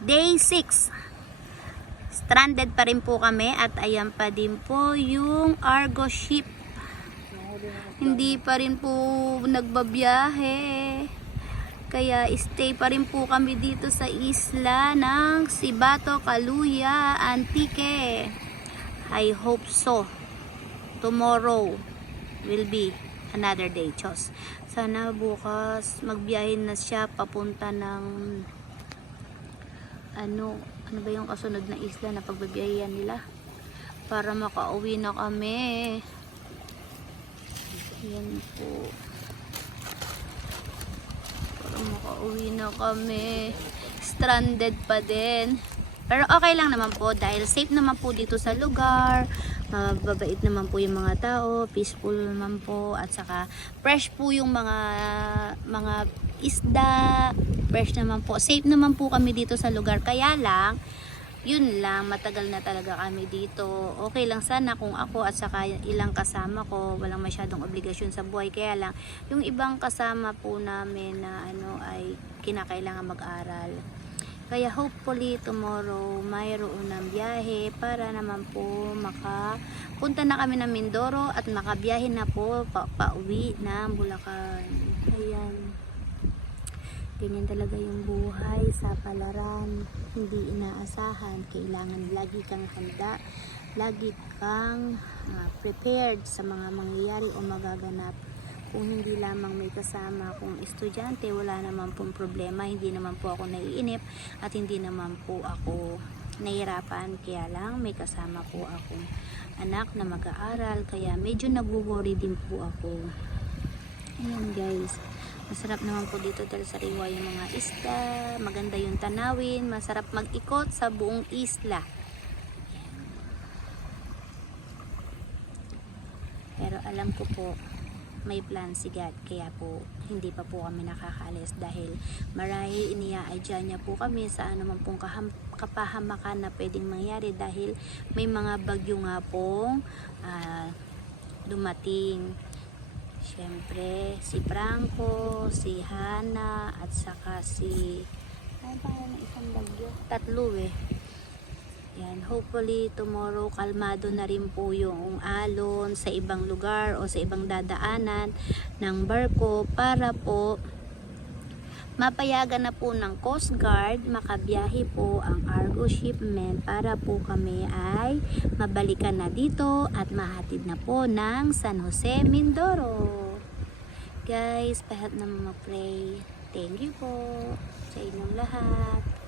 Day 6. Stranded pa rin po kami at ayan pa din po yung Argo ship. Hindi pa rin po nagbabiyahe. Kaya stay pa rin po kami dito sa isla ng Sibato, Kaluya, Antique. I hope so. Tomorrow will be another day, Chos. Sana bukas magbiyahe na siya papunta ng ano, ano ba yung kasunod na isla na pagbabiyahan nila? Para makauwi na kami. Yan po. Para makauwi na kami. Stranded pa din. Pero okay lang naman po dahil safe naman po dito sa lugar. Mababait naman po yung mga tao, peaceful naman po at saka fresh po yung mga mga isda, fresh naman po. Safe naman po kami dito sa lugar. Kaya lang yun lang, matagal na talaga kami dito. Okay lang sana kung ako at saka ilang kasama ko, walang masyadong obligasyon sa buhay. Kaya lang, yung ibang kasama po namin na ano ay kinakailangan mag-aral. Kaya hopefully tomorrow mayroon ng biyahe para naman po makapunta na kami ng Mindoro at makabiyahe na po pa pauwi ng Bulacan. Ayan. Ganyan talaga yung buhay sa palaran. Hindi inaasahan. Kailangan lagi kang handa. Lagi kang ah, prepared sa mga mangyayari o magaganap. Kung hindi lamang may kasama kung estudyante, wala naman pong problema. Hindi naman po ako naiinip at hindi naman po ako nahirapan. Kaya lang may kasama po ako anak na mag-aaral. Kaya medyo nag-worry din po ako. Ayan guys. Masarap naman po dito dahil sariwa yung mga isda. Maganda yung tanawin. Masarap mag-ikot sa buong isla. Pero alam ko po, may plan si God. Kaya po, hindi pa po kami nakakalis dahil marahil iniaadya niya po kami sa ano man pong kaham, kapahamakan na pwedeng mangyari dahil may mga bagyo nga pong ah, dumating. Siyempre, si Franco, si Hana, at saka si... Ano pa yung isang bagyo? Tatlo eh. Yan, hopefully tomorrow kalmado na rin po yung alon sa ibang lugar o sa ibang dadaanan ng barko para po mapayagan na po ng Coast Guard makabiyahe po ang Argo shipment para po kami ay mabalikan na dito at mahatid na po ng San Jose, Mindoro. Guys, pahat na mag-pray. Thank you po sa inyong lahat.